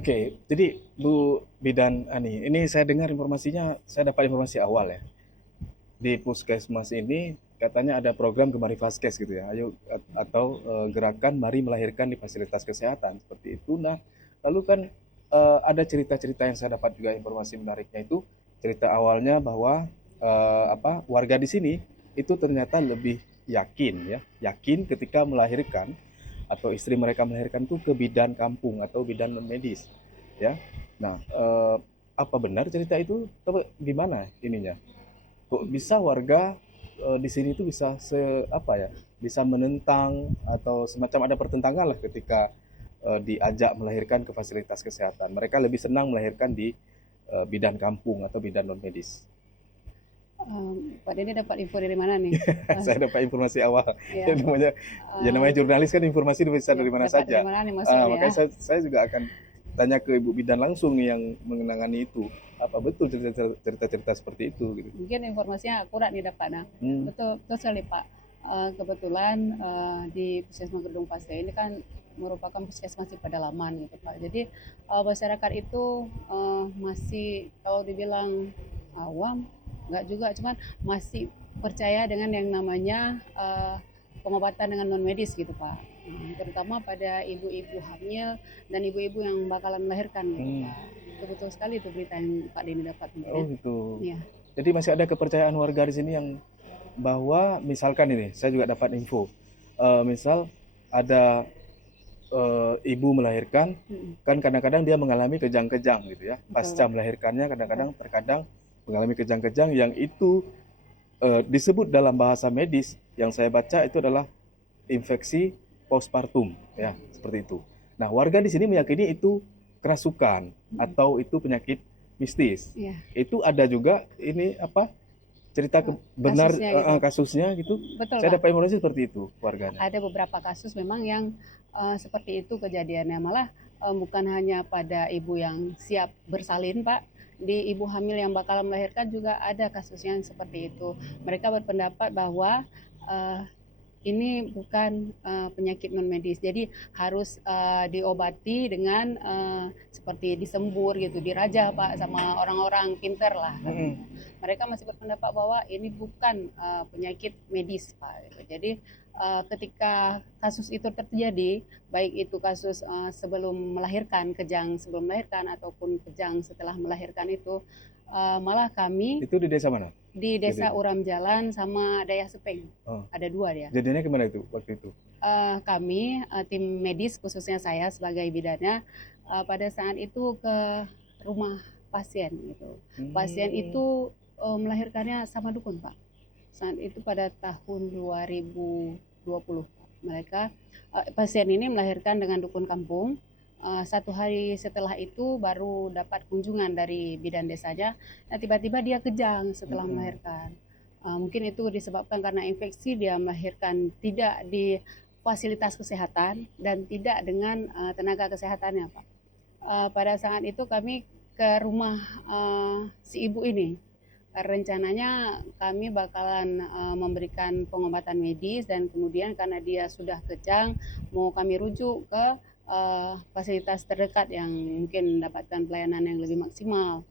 Oke, jadi Bu Bidan Ani, ini saya dengar informasinya, saya dapat informasi awal ya. Di Puskesmas ini katanya ada program Gemari Vaskes gitu ya, ayo atau gerakan Mari Melahirkan di Fasilitas Kesehatan seperti itu. Nah, lalu kan ada cerita-cerita yang saya dapat juga informasi menariknya itu cerita awalnya bahwa warga di sini itu ternyata lebih yakin ya, yakin ketika melahirkan atau istri mereka melahirkan itu ke bidan kampung atau bidan non medis ya. Nah, apa benar cerita itu? Atau gimana ininya? Kok bisa warga di sini tuh bisa apa ya? Bisa menentang atau semacam ada pertentangan lah ketika diajak melahirkan ke fasilitas kesehatan. Mereka lebih senang melahirkan di bidan kampung atau bidan non medis. Pak Dede dapat info dari mana nih? Saya dapat informasi awal. Ya, Ya namanya jurnalis kan informasi bisa ya, dari mana dapat dari saja. mana nih maksudnya? Makanya saya juga akan tanya ke Ibu Bidan langsung nih yang mengenangani itu. Apa betul cerita-cerita seperti itu gitu. Mungkin informasinya akurat nih dapat. Nah, Hmm. betul betul sekali Pak. Kebetulan di Puskesmas Gedung Pasir ini kan merupakan puskesmas di pedalaman gitu Pak. Jadi masyarakat itu masih kalau dibilang awam, nggak juga, cuman masih percaya dengan yang namanya pengobatan dengan non medis gitu Pak. Terutama pada ibu-ibu hamil dan ibu-ibu yang bakalan melahirkan gitu Hmm. Pak. Itu betul sekali itu berita yang Pak Denny dapat mungkin Oh ya. gitu. Iya. Jadi masih ada kepercayaan warga di sini yang bahwa misalkan ini saya juga dapat info. Misal ada ibu melahirkan Mm-mm. kan kadang-kadang dia mengalami kejang-kejang gitu ya. Betul Pasca Pak. melahirkannya Betul. kadang-kadang mengalami kejang-kejang yang itu disebut dalam bahasa medis yang saya baca itu adalah infeksi postpartum ya, seperti itu. Nah, warga di sini meyakini itu kerasukan Mm-mm. atau itu penyakit mistis. Iya. Itu ada juga ini apa cerita benar Kasusnya gitu. kasusnya gitu. Betul Saya Pak. dapat informasi seperti itu warganya. Ada beberapa kasus memang yang seperti itu kejadiannya, malah bukan hanya pada ibu yang siap bersalin Pak, di ibu hamil yang bakal melahirkan juga ada kasus yang seperti itu. Mereka berpendapat bahwa uh, ini bukan penyakit non medis, jadi harus diobati dengan seperti disembur gitu, dirajah Pak sama orang-orang pinter lah katanya. Mereka masih berpendapat bahwa ini bukan penyakit medis Pak. Gitu. Jadi ketika kasus itu terjadi, baik itu kasus sebelum melahirkan, kejang sebelum melahirkan ataupun kejang setelah melahirkan itu, malah kami Itu di desa mana? di Desa Jadi, Uram Jalan sama Daya Sepeng. oh, Ada dua dia. jadinya gimana itu waktu itu? Kami tim medis khususnya saya sebagai bidannya pada saat itu ke rumah pasien gitu. Pasien Hmm. itu melahirkannya sama dukun Pak. Saat itu pada tahun 2020 Pak. Mereka pasien ini melahirkan dengan dukun kampung. Satu hari setelah itu baru dapat kunjungan dari bidan desanya. Nah, tiba-tiba dia kejang setelah Mm-mm. melahirkan. Mungkin itu disebabkan karena infeksi, dia melahirkan tidak di fasilitas kesehatan dan tidak dengan tenaga kesehatannya Pak. Pada saat itu kami ke rumah si ibu ini. Rencananya kami bakalan memberikan pengobatan medis dan kemudian karena dia sudah kejang, mau kami rujuk ke fasilitas terdekat yang mungkin mendapatkan pelayanan yang lebih maksimal.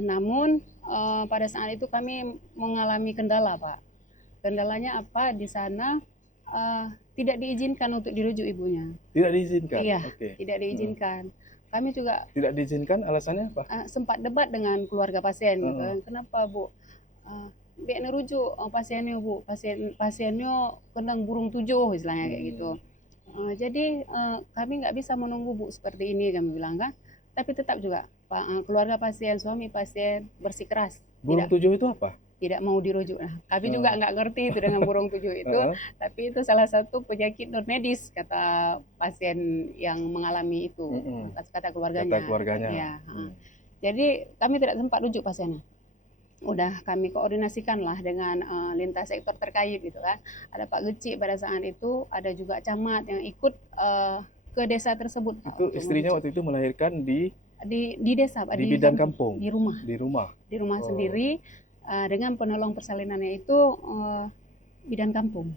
Namun pada saat itu kami mengalami kendala Pak. Kendalanya apa? Di sana tidak diizinkan untuk dirujuk ibunya. Tidak diizinkan. Iya, Oke. tidak Mm-mm. diizinkan. Kami juga Tidak diizinkan alasannya apa? sempat debat dengan keluarga pasien gitu. Heeh. Kenapa Bu? Biar nerujuk pasiennya Bu, pasiennya kena burung tujuh istilahnya kayak gitu. Hmm. Jadi kami nggak bisa menunggu Bu seperti ini kami bilang kan. Tapi tetap juga keluarga pasien, suami pasien bersikeras Burung tidak tujuh itu apa? tidak mau dirujuk. Nah, kami juga Heeh. nggak ngerti itu dengan burung tujuh itu, Heeh. tapi itu salah satu penyakit non medis kata pasien yang mengalami itu, Mm-mm. kata Kata keluarganya. keluarganya. Ya, Hmm. jadi kami tidak sempat rujuk pasiennya. Udah kami koordinasikan lah dengan lintas sektor terkait gitu kan. Ada Pak Geci pada saat itu, ada juga camat yang ikut ke desa tersebut Pak Itu untuk istrinya merujuk waktu itu melahirkan di desa Pak, di di bidan kampung, kampung, di rumah. di rumah Oh. sendiri dengan penolong persalinannya itu bidan kampung.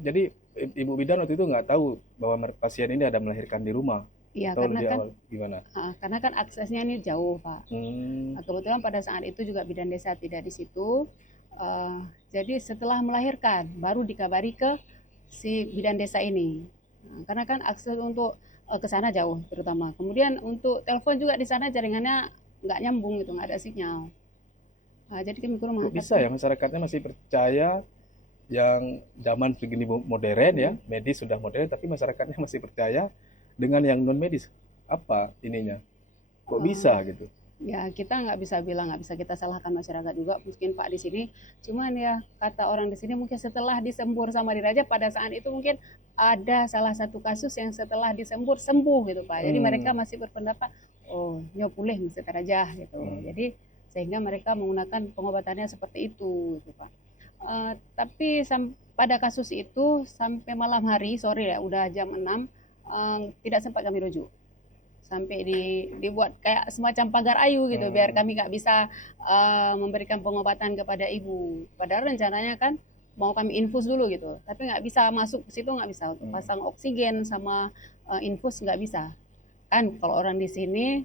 Jadi ibu bidan waktu itu nggak tahu bahwa pasien ini ada melahirkan di rumah. Iya, atau lebih awal gimana? karena kan aksesnya ini jauh, Pak. Hmm. Kebetulan pada saat itu juga bidan desa tidak di situ. Eh, jadi setelah melahirkan baru dikabari ke si bidan desa ini. Karena kan akses untuk ke sana jauh terutama. Kemudian untuk telepon juga di sana jaringannya nggak nyambung gitu, nggak ada sinyal. Jadi kami kurang Kok mengangkat bisa ya masyarakatnya masih percaya yang zaman segini modern ya, medis sudah modern, tapi masyarakatnya masih percaya dengan yang non medis. Apa ininya? Kok bisa Eh, gitu? Ya kita nggak bisa bilang, nggak bisa kita salahkan masyarakat juga mungkin Pak di sini. Cuman ya kata orang di sini mungkin setelah disembur sama diraja pada saat itu mungkin ada salah satu kasus yang setelah disembur sembuh gitu Pak. Jadi mereka Hmm. masih berpendapat oh nyo pulih mesti terajah gitu. Hmm. Jadi sehingga mereka menggunakan pengobatannya seperti itu gitu Pak. Tapi pada kasus itu sampai malam hari sore ya udah jam 6 tidak sempat kami rujuk sampai dibuat kayak semacam pagar ayu gitu biar Hmm. kami nggak bisa memberikan pengobatan kepada ibu. Padahal rencananya kan mau kami infus dulu gitu, tapi nggak bisa masuk ke situ, nggak bisa untuk Hmm. pasang oksigen sama infus nggak bisa. Kan kalau orang di sini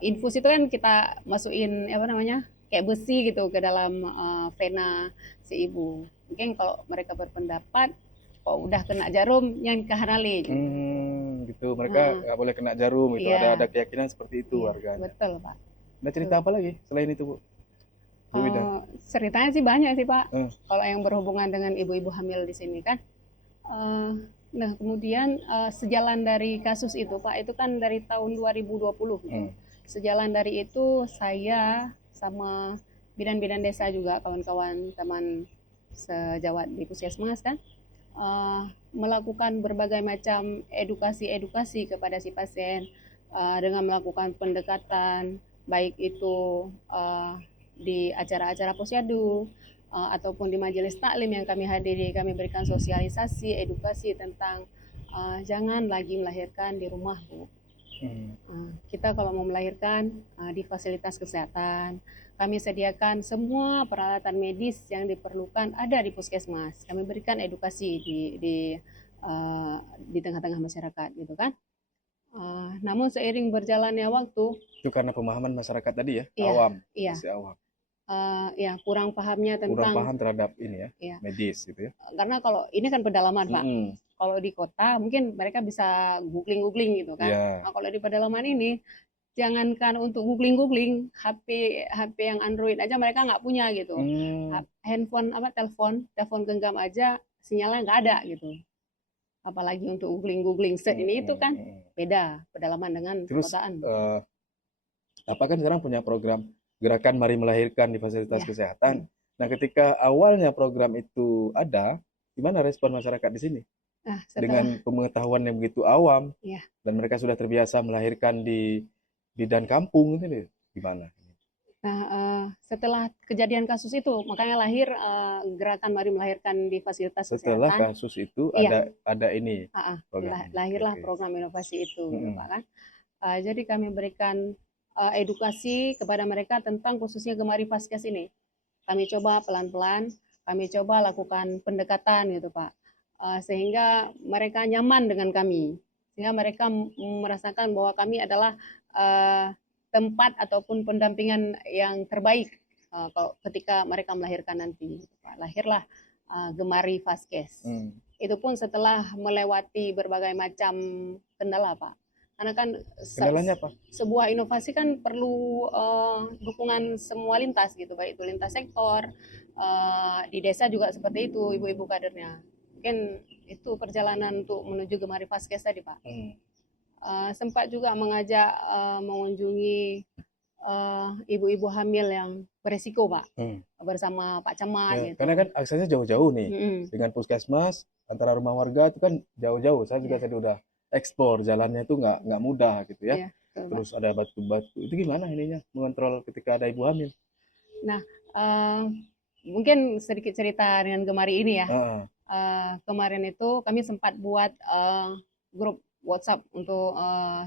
infus itu kan kita masukin apa namanya kayak besi gitu ke dalam vena si ibu. Mungkin kalau mereka berpendapat kalau udah kena jarum yang kehanalin gitu. Gitu. Mereka Nah, nggak boleh kena jarum itu. Ada iya. keyakinan seperti itu Iya, warganya. betul Pak. Ada cerita Tuh. apa lagi selain itu, Bu? Bu Widan? Ceritanya sih banyak sih Pak. Eh. Kalau yang berhubungan dengan ibu-ibu hamil di sini kan. Eh, nah kemudian sejalan dari kasus itu Pak, itu kan dari tahun 2020 gitu. Hmm. Sejalan dari itu saya sama bidan-bidan desa juga kawan-kawan teman sejawat di puskesmas kan melakukan berbagai macam edukasi-edukasi kepada si pasien dengan melakukan pendekatan baik itu di acara-acara posyandu ataupun di majelis taklim yang kami hadiri, kami berikan sosialisasi, edukasi tentang jangan lagi melahirkan di rumah, Bu. Hmm. Kita kalau mau melahirkan di fasilitas kesehatan, kami sediakan semua peralatan medis yang diperlukan ada di puskesmas. Kami berikan edukasi di tengah-tengah masyarakat, gitu kan. Namun seiring berjalannya waktu, Itu karena pemahaman masyarakat tadi ya, iya, awam, iya, masih awam. ya kurang pahamnya Kurang tentang, paham terhadap ini ya, ya, medis gitu ya. karena kalau ini kan pedalaman, Pak. Mm-mm. Kalau di kota mungkin mereka bisa googling-googling gitu kan. Iya. Kalau di pedalaman ini jangankan untuk googling-googling, HP HP yang Android aja mereka nggak punya gitu. Hmm. Handphone apa telepon genggam aja sinyalnya nggak ada gitu. Apalagi untuk googling-googling set ini itu kan beda pedalaman dengan Terus perkotaan. apa kan sekarang punya program gerakan Mari Melahirkan di fasilitas Ya. kesehatan. Nah, ketika awalnya program itu ada, gimana respon masyarakat di sini? Nah, Dengan pengetahuan yang begitu awam ya. dan mereka sudah terbiasa melahirkan di bidan kampung itu gimana? Nah, setelah kejadian kasus itu, makanya lahir gerakan Mari Melahirkan di fasilitas Setelah kesehatan. kasus itu Iya. ada ini Lahirlah program. program inovasi itu, Mm-mm. Pak kan. Jadi kami berikan edukasi kepada mereka tentang khususnya Gemari Vaskes ini. Kami coba pelan-pelan, kami coba lakukan pendekatan gitu Pak, sehingga mereka nyaman dengan kami, sehingga mereka merasakan bahwa kami adalah tempat ataupun pendampingan yang terbaik kalau ketika mereka melahirkan nanti. Gitu, Pak. Lahirlah Gemari Vaskes. Itu pun setelah melewati berbagai macam kendala Pak. Karena kan Kendalanya apa? sebuah inovasi kan perlu dukungan semua lintas gitu, baik itu lintas sektor, di desa juga seperti itu ibu-ibu kadernya. Mungkin itu perjalanan untuk menuju Gemari Vaskes tadi Pak. Sempat juga mengajak mengunjungi ibu-ibu hamil yang beresiko Pak, bersama Pak Camat Ya, gitu. karena kan aksesnya jauh-jauh nih dengan puskesmas antara rumah warga itu kan jauh-jauh. Saya juga tadi udah eksplor jalannya itu nggak mudah gitu ya. Iya, betul, Pak. Terus ada batu-batu. Itu gimana ininya mengontrol ketika ada ibu hamil? Nah, mungkin sedikit cerita dengan Gemari ini ya. Kemarin itu kami sempat buat grup WhatsApp untuk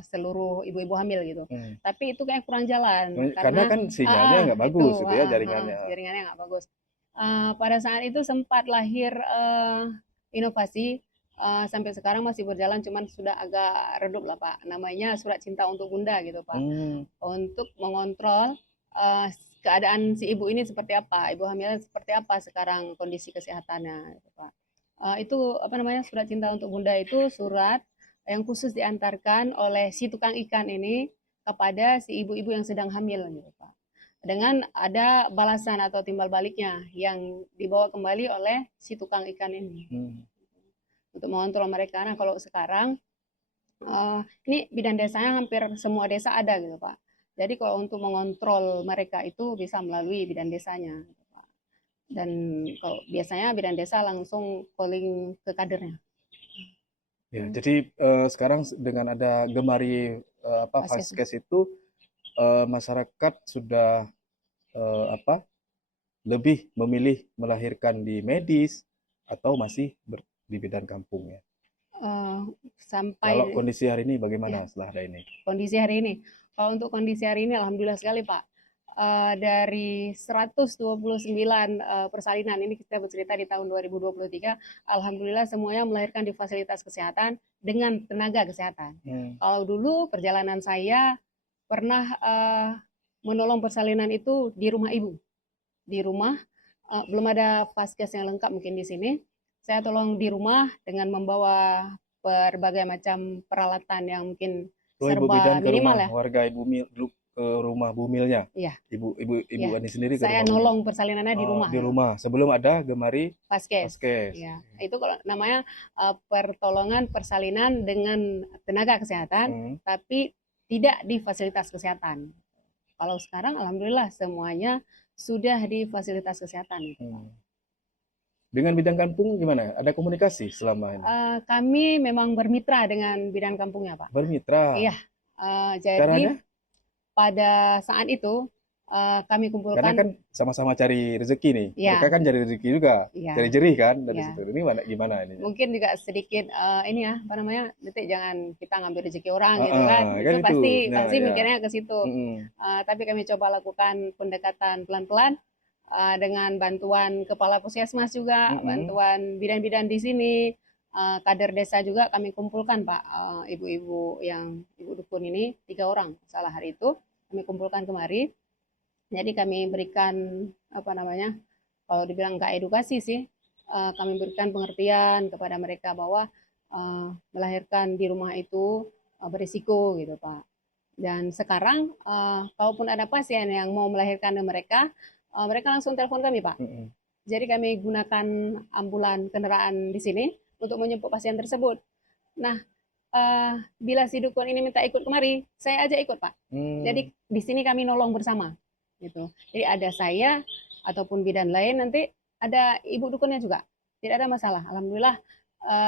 seluruh ibu-ibu hamil gitu. Tapi itu kayak kurang jalan Karena kan sinyalnya nggak bagus gitu ya, jaringannya. Jaringannya nggak bagus. Pada saat itu sempat lahir inovasi sampai sekarang masih berjalan, cuman sudah agak redup lah Pak. Namanya Surat Cinta untuk Bunda gitu Pak. Untuk mengontrol keadaan si ibu ini seperti apa, ibu hamil seperti apa sekarang kondisi kesehatannya gitu Pak. Itu apa namanya, Surat Cinta untuk Bunda itu surat yang khusus diantarkan oleh si tukang ikan ini kepada si ibu-ibu yang sedang hamil gitu Pak. Dengan ada balasan atau timbal baliknya yang dibawa kembali oleh si tukang ikan ini untuk mengontrol mereka. Nah kalau sekarang ini bidan desanya hampir semua desa ada gitu Pak. Jadi kalau untuk mengontrol mereka itu bisa melalui bidan desanya gitu, Pak. Dan kalau biasanya bidan desa langsung calling ke kadernya. Ya, jadi sekarang dengan ada Gemari Vaskes itu masyarakat sudah lebih memilih melahirkan di medis atau masih di bidan kampung ya. Sampai Kalau kondisi hari ini bagaimana ya, setelah ada ini? Kondisi hari ini, kalau untuk kondisi hari ini alhamdulillah sekali Pak. Dari 129 persalinan ini kita bercerita di tahun 2023, alhamdulillah semuanya melahirkan di fasilitas kesehatan dengan tenaga kesehatan. Kalau dulu perjalanan saya pernah menolong persalinan itu di rumah ibu, di rumah belum ada vaskes yang lengkap mungkin di sini. Saya tolong di rumah dengan membawa berbagai macam peralatan yang mungkin serba minimal ya. Warga ibu ke rumah Bu Milnya. Iya. Ibu Ani sendiri ke saya nolong persalinannya di rumah. Di rumah sebelum ada Gemari Vaskes. Ya. Itu kalau namanya pertolongan persalinan dengan tenaga kesehatan, tapi tidak di fasilitas kesehatan. Kalau sekarang alhamdulillah semuanya sudah di fasilitas kesehatan. Dengan bidan kampung gimana? Ada komunikasi selama ini? Kami memang bermitra dengan bidan kampungnya Pak. Bermitra? Iya. Jadi caranya? Pada saat itu kami kumpulkan. Karena kan sama-sama cari rezeki nih. Ya. Mereka kan cari rezeki juga, cari jerih kan dari situ. Ini gimana ini? Mungkin juga sedikit ini ya, apa namanya, detik jangan kita ngambil rezeki orang gitu kan. Itu pasti mikirnya ke situ. Tapi kami coba lakukan pendekatan pelan-pelan dengan bantuan kepala puskesmas juga, bantuan bidan-bidan di sini, kader desa juga kami kumpulkan Pak, ibu-ibu yang ibu dukun ini 3 orang salah hari itu kami kumpulkan kemari. Jadi kami berikan apa namanya, kalau dibilang nggak edukasi sih, kami berikan pengertian kepada mereka bahwa melahirkan di rumah itu berisiko gitu Pak. Dan sekarang kalaupun ada pasien yang mau melahirkan di mereka langsung telepon kami Pak. Jadi kami gunakan ambulan kendaraan di sini untuk menjemput pasien tersebut. Nah, bila si dukun ini minta ikut kemari, saya ajak ikut Pak. Jadi di sini kami nolong bersama, gitu. Jadi ada saya ataupun bidan lain, nanti ada ibu dukunnya juga. Tidak ada masalah. Alhamdulillah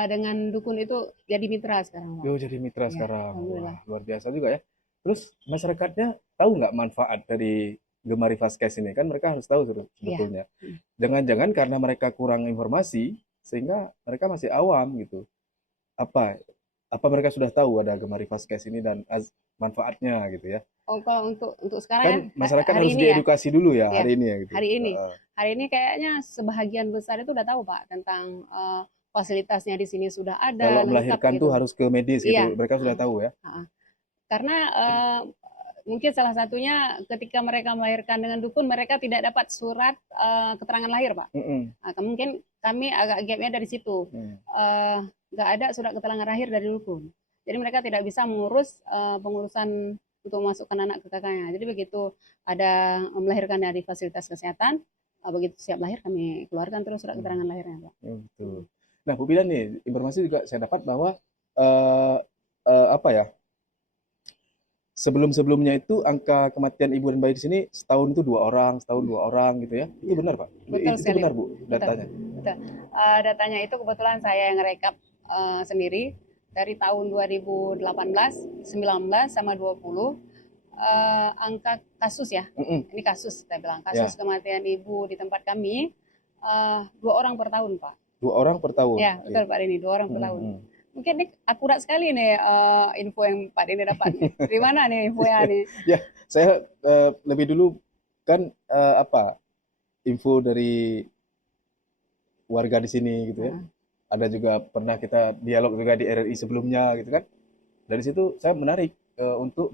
dengan dukun itu jadi mitra sekarang Pak. Jadi mitra sekarang. Wah, luar biasa juga ya. Terus masyarakatnya tahu nggak manfaat dari Gemari Vaskes ini? Kan mereka harus tahu sebetulnya. Jangan-jangan karena mereka kurang informasi sehingga mereka masih awam gitu. Apa mereka sudah tahu ada Gemari Vaskes ini dan manfaatnya gitu ya? Kalau untuk sekarang kan ya, masyarakat harus diedukasi dulu ya hari ini ya gitu. Hari ini kayaknya sebahagian besar itu udah tahu Pak tentang fasilitasnya di sini sudah ada. Kalau melahirkan tuh harus ke medis gitu. Mereka sudah tahu ya. Karena mungkin salah satunya ketika mereka melahirkan dengan dukun, mereka tidak dapat surat keterangan lahir Pak. Mungkin kami agak gapnya dari situ. Nggak ada surat keterangan lahir dari dukun. Jadi mereka tidak bisa mengurus pengurusan untuk memasukkan anak ke kakaknya. Jadi begitu ada melahirkan dari fasilitas kesehatan, begitu siap lahir kami keluarkan terus surat keterangan lahirnya Pak. Betul. Nah Bu Bidan nih, informasi juga saya dapat bahwa sebelum-sebelumnya itu angka kematian ibu dan bayi di sini setahun itu 2 orang, setahun 2 orang gitu ya. Itu benar Pak? Betul sekali. Benar Bu datanya? Betul. Datanya itu kebetulan saya yang rekap sendiri dari tahun 2018, 19 sama 20 angka kasus ya. Ini kasus saya bilang, kasus kematian ibu di tempat kami 2 orang per tahun Pak. 2 orang per tahun? Ya betul Pak Deni, 2 orang per tahun. Mungkin ini akurat sekali nih info yang Pak Deni dapat. Dari mana nih infonya nih? Ya, saya lebih dulu kan info dari warga di sini gitu ya. ada juga pernah kita dialog juga di RRI sebelumnya gitu kan. Dari situ saya menarik untuk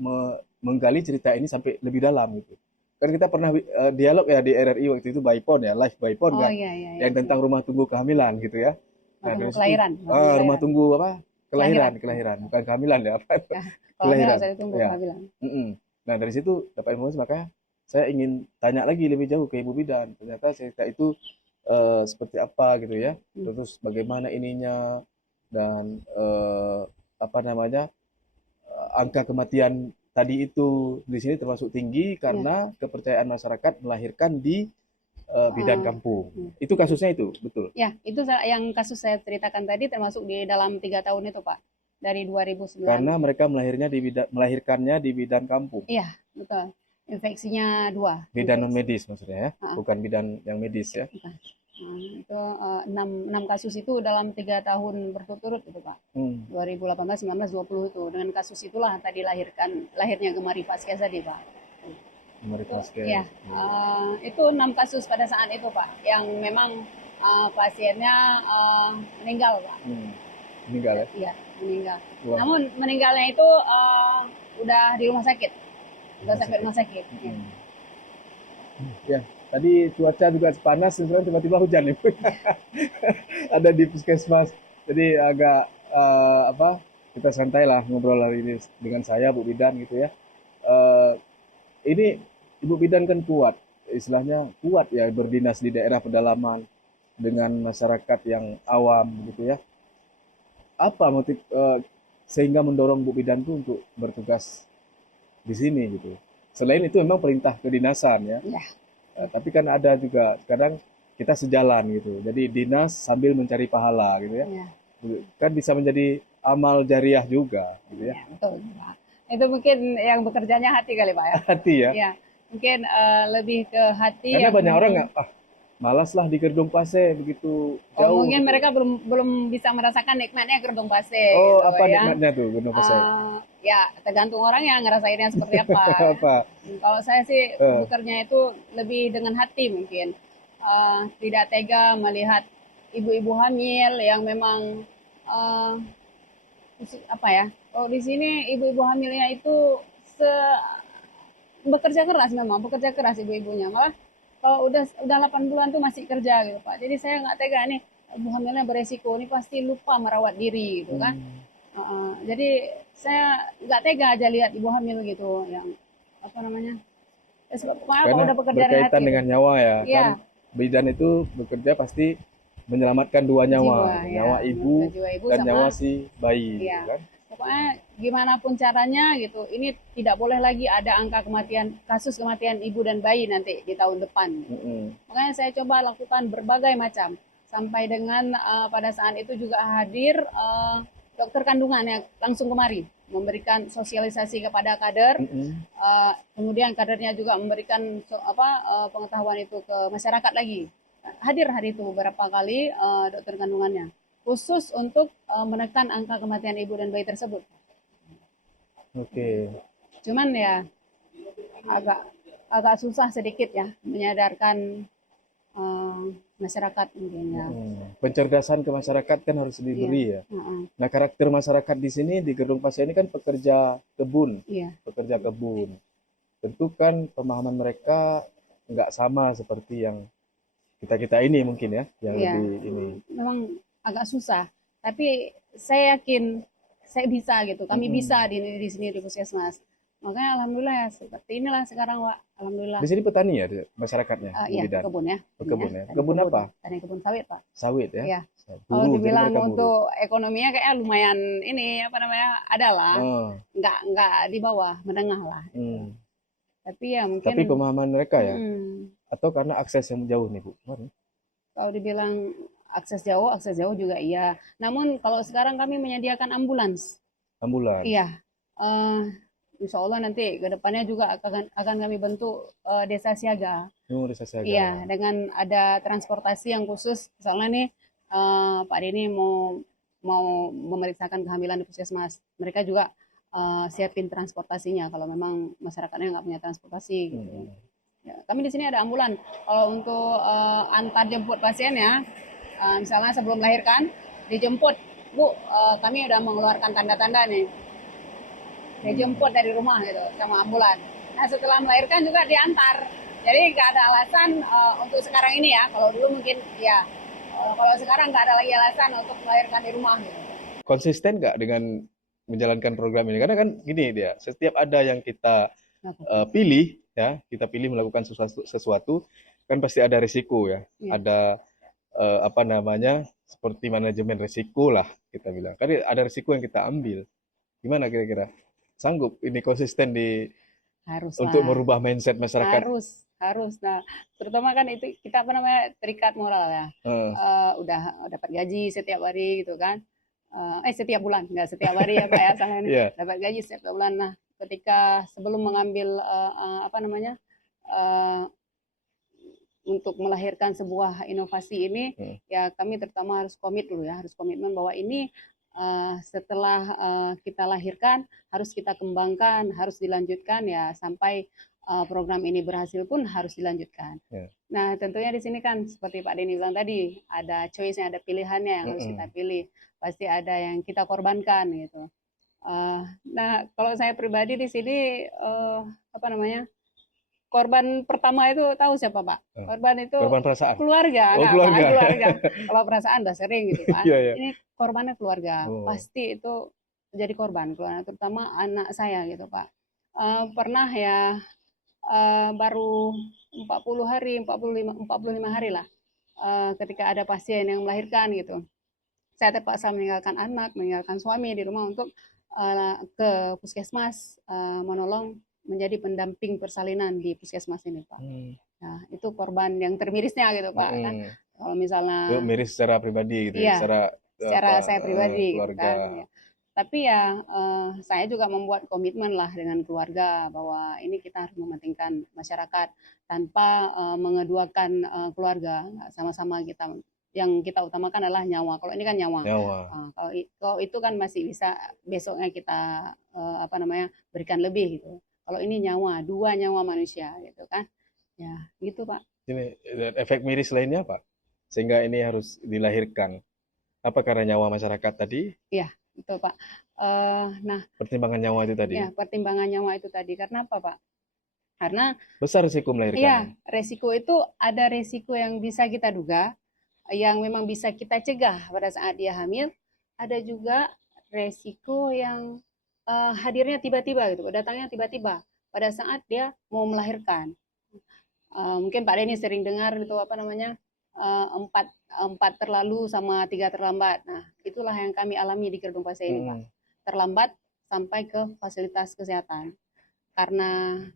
menggali cerita ini sampai lebih dalam gitu. Kan kita pernah dialog ya di RRI waktu itu by phone ya, live by phone Oh kan, iya iya iya. yang tentang rumah tunggu kehamilan gitu ya. Nah Tunggu dari situ kelahiran, rumah kelahiran. tunggu apa? Kelahiran. Kelahiran, bukan kehamilan ya apa? Ya, kalau hamil Kelahiran. saya tunggu Ya. kehamilan. Mm-mm. Nah dari situ dapat informasi, makanya saya ingin tanya lagi lebih jauh ke Ibu Bidan. Ternyata cerita itu seperti apa gitu ya. Hmm. Terus bagaimana ininya dan apa namanya angka kematian tadi itu di sini termasuk tinggi Ya. karena kepercayaan masyarakat melahirkan di bidan eh, kampung. hmm. Itu kasusnya itu, betul. Ya, itu yang kasus saya ceritakan tadi termasuk di dalam 3 tahun itu, Pak. Dari 2009. Karena mereka melahirkannya di bidan kampung. Iya, betul. Infeksinya 2. Bidan non medis maksudnya ya, Ha-ha, bukan bidan yang medis ya. bukan. Nah, itu 6 kasus itu dalam 3 tahun berturut-turut itu, Pak. Hmm. 2018, 19, 20 itu. Dengan kasus itulah tadi lahirnya Gemari Vaskes tadi, Pak. Mereka Ya, itu 6 kasus pada saat itu, Pak, yang memang pasiennya meninggal, Pak. Meninggal ya. Iya, meninggal. Wah. Namun meninggalnya itu udah di rumah sakit, udah sampai rumah sakit. Ya. Ya, tadi cuaca juga panas, sekarang tiba-tiba hujan nih. Ada di puskesmas, jadi agak apa? Kita santai lah ngobrol hari ini dengan saya, Bu Bidan gitu ya. Eh, ini Ibu Bidan kan kuat, istilahnya kuat ya berdinas di daerah pedalaman dengan masyarakat yang awam gitu ya. Apa motif sehingga mendorong Bu Bidan tuh untuk bertugas di sini gitu? Selain itu memang perintah kedinasan ya. Ya. Tapi kan ada juga kadang kita sejalan gitu. Jadi dinas sambil mencari pahala gitu ya. Ya. Kan bisa menjadi amal jariah juga gitu ya. Ya, betul, Pak. Itu mungkin yang bekerjanya hati kali, Pak ya. Hati ya. Ya, mungkin lebih ke hati. Karena yang banyak orang nggak, malas lah di Gedung Pase begitu jauh. mungkin gitu. mereka belum bisa merasakan nikmatnya Gedung Pase. Oh, gitu, apa ya. nikmatnya tuh Gedung Pase? Ya, tergantung orang yang ngerasainnya seperti apa. Apa? Kalau saya sih bekerja itu lebih dengan hati mungkin. Tidak tega melihat ibu-ibu hamil yang memang apa ya? Kalau di sini ibu-ibu hamilnya itu bekerja keras, memang bekerja keras ibu-ibunya. Malah kalau udah 8 bulan tuh masih kerja gitu, Pak. Jadi saya nggak tega nih, ibu hamilnya beresiko, ini pasti lupa merawat diri gitu kan. Jadi saya nggak tega aja lihat ibu hamil gitu yang apa namanya. Kalau udah bekerja berkaitan hati, dengan nyawa ya, ya, kan bidan itu bekerja pasti menyelamatkan dua nyawa, jiwa, nyawa ya, ibu ibu dan sama, nyawa si bayi, ya. gitu kan? Pokoknya gimana pun caranya gitu, ini tidak boleh lagi ada angka kasus kematian ibu dan bayi nanti di tahun depan. Makanya saya coba lakukan berbagai macam, sampai dengan pada saat itu juga hadir dokter kandungan yang langsung kemari memberikan sosialisasi kepada kader. Kemudian kadernya juga memberikan pengetahuan itu ke masyarakat lagi. Hadir hari itu beberapa kali dokter kandungannya khusus untuk menekan angka kematian ibu dan bayi tersebut. Oke. Cuman ya agak susah sedikit ya menyadarkan masyarakat mungkin ya. Pencerdasan ke masyarakat kan harus diberi ya. Nah, karakter masyarakat di sini di Gedung Pase ini kan pekerja kebun. Pekerja kebun. Tentu kan pemahaman mereka nggak sama seperti yang kita ini mungkin ya, yang lebih ini. Memang agak susah, tapi saya yakin saya bisa gitu. Kami bisa di sini di Puskesmas. Makanya alhamdulillah ya seperti inilah sekarang, Pak. Alhamdulillah. Di sini petani ya masyarakatnya? Iya, kebun ya. Kebun ya. Kebun apa? Tani kebun sawit, Pak. Sawit ya. Iya. Kalau dibilang untuk ekonominya kayaknya lumayan ini adalah. Nggak di bawah, menengah lah. Tapi ya mungkin. Tapi pemahaman mereka ya. Atau karena akses yang jauh nih Bu? Kalau dibilang akses jauh juga iya. Namun kalau sekarang kami menyediakan ambulans. Ambulans. Iya. Insya Allah nanti ke depannya juga akan kami bentuk desa siaga. Desa siaga. Iya, dengan ada transportasi yang khusus. Misalnya nih Pak Denny mau memeriksakan kehamilan di Puskesmas. Mereka juga siapin transportasinya kalau memang masyarakatnya nggak punya transportasi. Gitu. Ya, kami di sini ada ambulan. Kalau untuk antar jemput pasien ya, misalnya sebelum melahirkan, dijemput, Bu, kami udah mengeluarkan tanda-tanda nih, dijemput dari rumah gitu sama ambulan. Nah setelah melahirkan juga diantar, jadi nggak ada alasan untuk sekarang ini ya. Kalau dulu mungkin ya, kalau sekarang nggak ada lagi alasan untuk melahirkan di rumah gitu. Konsisten nggak dengan menjalankan program ini? Karena kan gini dia, setiap ada yang kita pilih ya, kita pilih melakukan sesuatu kan pasti ada risiko ya. Iya. Ada apa namanya, seperti manajemen risiko lah kita bilang. Kan ada risiko yang kita ambil. Gimana kira-kira? Sanggup ini konsisten Harus untuk lah, merubah mindset masyarakat? harus. Nah, terutama kan itu kita apa namanya, terikat moral ya. Eh, Udah dapat gaji setiap hari gitu kan. Setiap bulan, nggak setiap hari ya Pak ya, salah ini. Iya. Dapat gaji setiap bulan. Nah, ketika sebelum mengambil apa namanya, eh, untuk melahirkan sebuah inovasi ini, ya kami terutama harus komit dulu ya, harus komitmen bahwa ini setelah kita lahirkan harus kita kembangkan, harus dilanjutkan ya sampai program ini berhasil pun harus dilanjutkan. Ya. Nah tentunya di sini kan seperti Pak Denny bilang tadi, ada choice-nya, ada pilihannya yang harus kita pilih. Pasti ada yang kita korbankan gitu. Nah kalau saya pribadi di sini apa namanya, korban pertama itu tahu siapa Pak? Korban itu Korban perasaan. keluarga, Oh, keluarga. keluarga. Kalau perasaan udah sering gitu kan. Iya, iya. Ini korbannya keluarga. Oh. Pasti itu jadi korban, terutama anak saya gitu Pak. Pernah ya baru 40 hari, 45 hari lah. Ketika ada pasien yang melahirkan gitu. Saya terpaksa meninggalkan anak, meninggalkan suami di rumah untuk ke puskesmas menolong menjadi pendamping persalinan di puskesmas ini Pak. Nah itu korban yang termirisnya gitu Pak kan. Kalau misalnya itu miris secara pribadi gitu iya, apa, secara saya pribadi gitu keluarga. kan. Ya. Tapi ya saya juga membuat komitmen lah dengan keluarga bahwa ini kita harus mementingkan masyarakat tanpa mengeduakan keluarga. Sama-sama kita, yang kita utamakan adalah nyawa. Kalau ini kan nyawa. Kalau itu kan masih bisa besoknya kita apa namanya, berikan lebih gitu. Kalau ini nyawa, 2 nyawa manusia gitu kan. Ya, gitu Pak. Ini efek miris lainnya apa? Sehingga ini harus dilahirkan. Apa karena nyawa masyarakat tadi? Iya, betul Pak. Nah, pertimbangan nyawa itu tadi. Ya, pertimbangan nyawa itu tadi. Karena apa Pak? Karena besar risiko melahirkan. Iya, resiko itu ada resiko yang bisa kita duga, yang memang bisa kita cegah pada saat dia hamil. Ada juga resiko yang hadirnya tiba-tiba gitu, datangnya tiba-tiba pada saat dia mau melahirkan. Mungkin Pak Denny sering dengar itu apa namanya, 4 terlalu sama 3 terlambat. Nah, itulah yang kami alami di Gedung Pasir ini Pak. Terlambat sampai ke fasilitas kesehatan.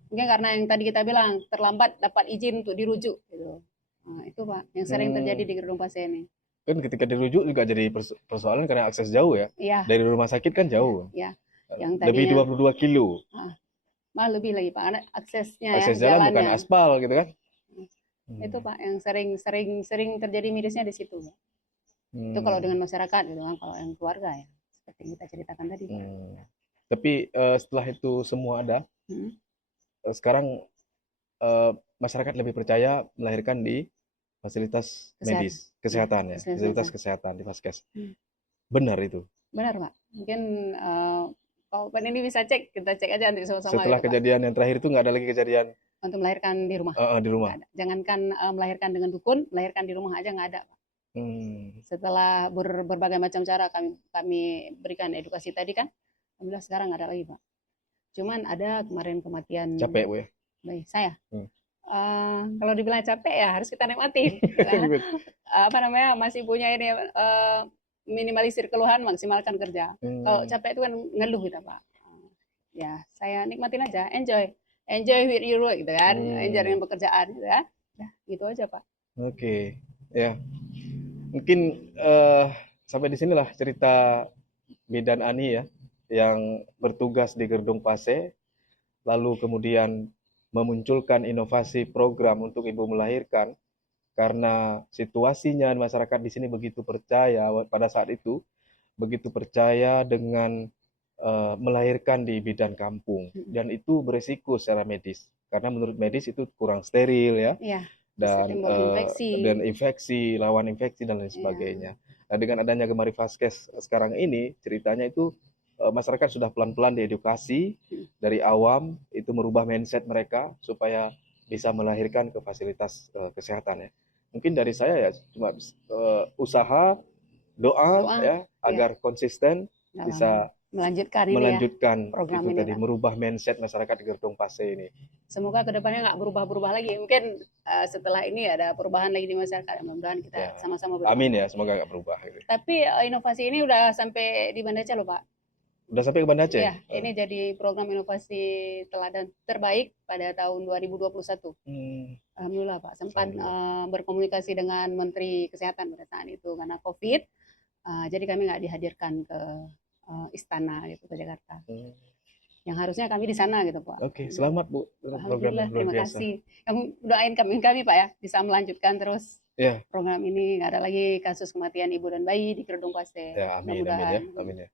Mungkin karena yang tadi kita bilang, terlambat dapat izin untuk dirujuk gitu. Nah, itu Pak yang sering terjadi di Gedung Pasir ini. Kan ketika dirujuk juga jadi persoalan karena akses jauh ya. Iya. Dari rumah sakit kan jauh. Iya. Yang tadinya, lebih 22 kilo. Malah lebih lagi Pak, aksesnya akses ya, jalan bukan aspal gitu kan. Itu Pak yang sering terjadi mirisnya di situ. Itu kalau dengan masyarakat gitu kan, kalau yang keluarga ya seperti yang kita ceritakan tadi. Tapi setelah itu semua ada, sekarang masyarakat lebih percaya melahirkan di fasilitas medis, kesehatan ya, fasilitas kesehatan di Vaskes. Benar itu? Benar Pak. Mungkin kalau Pak ini bisa cek, kita cek aja nanti sama-sama. Setelah gitu, kejadian Pak. Yang terakhir itu nggak ada lagi kejadian untuk melahirkan di rumah. Di rumah. Jangankan melahirkan dengan dukun, melahirkan di rumah aja nggak ada Pak. Setelah berbagai macam cara kami berikan edukasi tadi kan, alhamdulillah sekarang nggak ada lagi Pak. Cuman ada kemarin kematian. Capek Bu ya? Baik, saya. Kalau dibilang capek ya harus kita nikmati. Apa namanya, masih punya ini minimalisir keluhan, maksimalkan kerja. Kalau capek itu kan ngeluh kita Pak. Ya saya nikmatin aja, enjoy with your work gitu kan, enjoy dengan pekerjaan gitu ya. Nah, gitu aja Pak. Oke, ya. Mungkin sampai di sinilah cerita Bidan Ani ya, yang bertugas di Gedung Pase, lalu kemudian memunculkan inovasi program untuk ibu melahirkan karena situasinya masyarakat di sini begitu percaya pada saat itu, begitu percaya dengan melahirkan di bidan kampung, dan itu beresiko secara medis karena menurut medis itu kurang steril ya, dan infeksi, lawan infeksi dan lain sebagainya. Nah, dengan adanya Gemari Vaskes sekarang ini, ceritanya itu masyarakat sudah pelan-pelan diedukasi dari awam, itu merubah mindset mereka supaya bisa melahirkan ke fasilitas kesehatan ya. Mungkin dari saya ya cuma usaha, doa Doa ya ya agar konsisten dalam bisa melanjutkan ini ya melanjutkan program itu ini, tadi, Pak. merubah mindset masyarakat di Gertong Pase ini. Semoga kedepannya nggak berubah-berubah lagi. Mungkin setelah ini ada perubahan lagi di masyarakat. Mudah-mudahan kita Ya, sama-sama amin berdoa. ya, semoga nggak berubah gitu. Tapi inovasi ini udah sampai di Banda Aceh loh, Pak. Udah sampai ke Banda Aceh? Iya, ini jadi program inovasi teladan terbaik pada tahun 2021. Alhamdulillah Pak, sempat Alhamdulillah. berkomunikasi dengan Menteri Kesehatan pada saat itu karena COVID. Jadi kami nggak dihadirkan ke istana gitu ke Jakarta. Yang harusnya kami di sana gitu Pak. Oke, selamat Bu, program Alhamdulillah, yang luar terima biasa. kasih. Kamu doain kami Pak ya bisa melanjutkan terus Ya, program ini, nggak ada lagi kasus kematian ibu dan bayi di Kedung Paste. ya amin ya, Mudah-mudahan. amin ya.